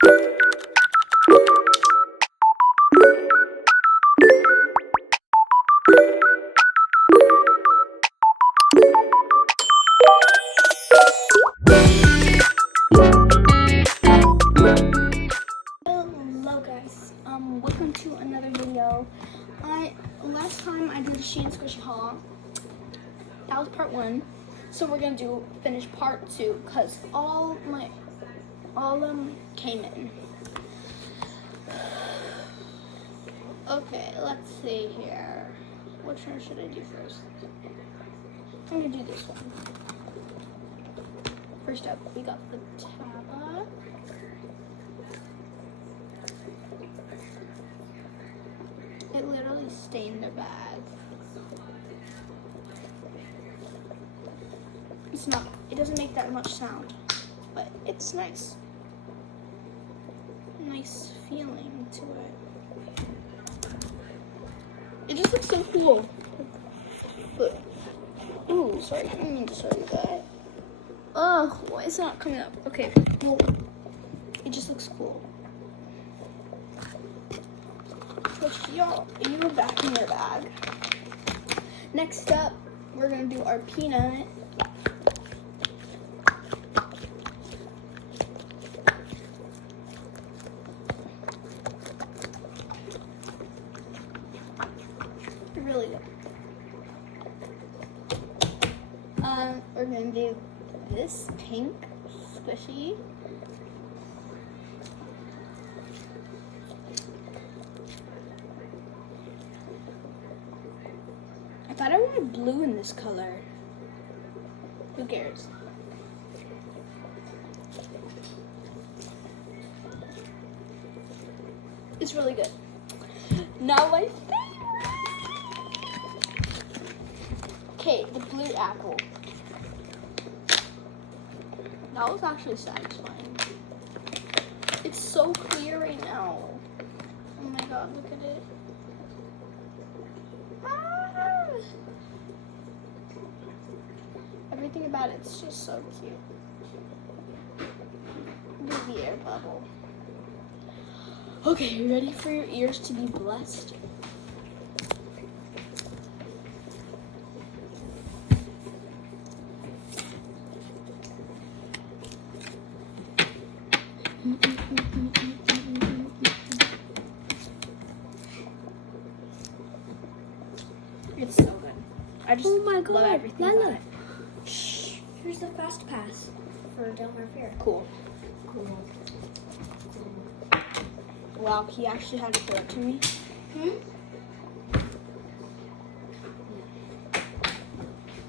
Hello guys, welcome to another video. Last time I did the Shein Squishy haul. That was part 1. So we're gonna finish part 2 because all of them came in. Okay, let's see here. Which one should I do first? I'm gonna do this one. First up, we got the tablet. It literally stained the bag. It doesn't make that much sound, but it's nice. Nice feeling to it. It just looks so cool. Look. Ooh, sorry, I didn't mean to show you that. Ugh, why is it not coming up? Okay, well, it just looks cool. Put you back in your bag. Next up, we're gonna do our peanut. Really good. We're gonna do this pink squishy. I thought I wanted blue in this color. Who cares? It's really good. Now my favorite. Okay, the blue apple. That was actually satisfying. It's so clear right now. Oh my god, look at it. Everything about it's just so cute. Look at the air bubble. Okay, you ready for your ears to be blessed? It's so good. I just love everything about it. Here's the fast pass for Del Mar Fair. Cool. Wow, he actually had to throw it to me.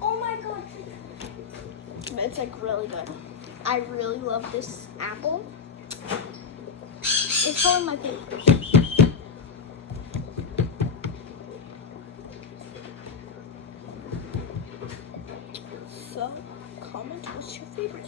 Oh my god. But it's like really good. I really love this apple. It's probably my favorite. So, comment what's your favorite.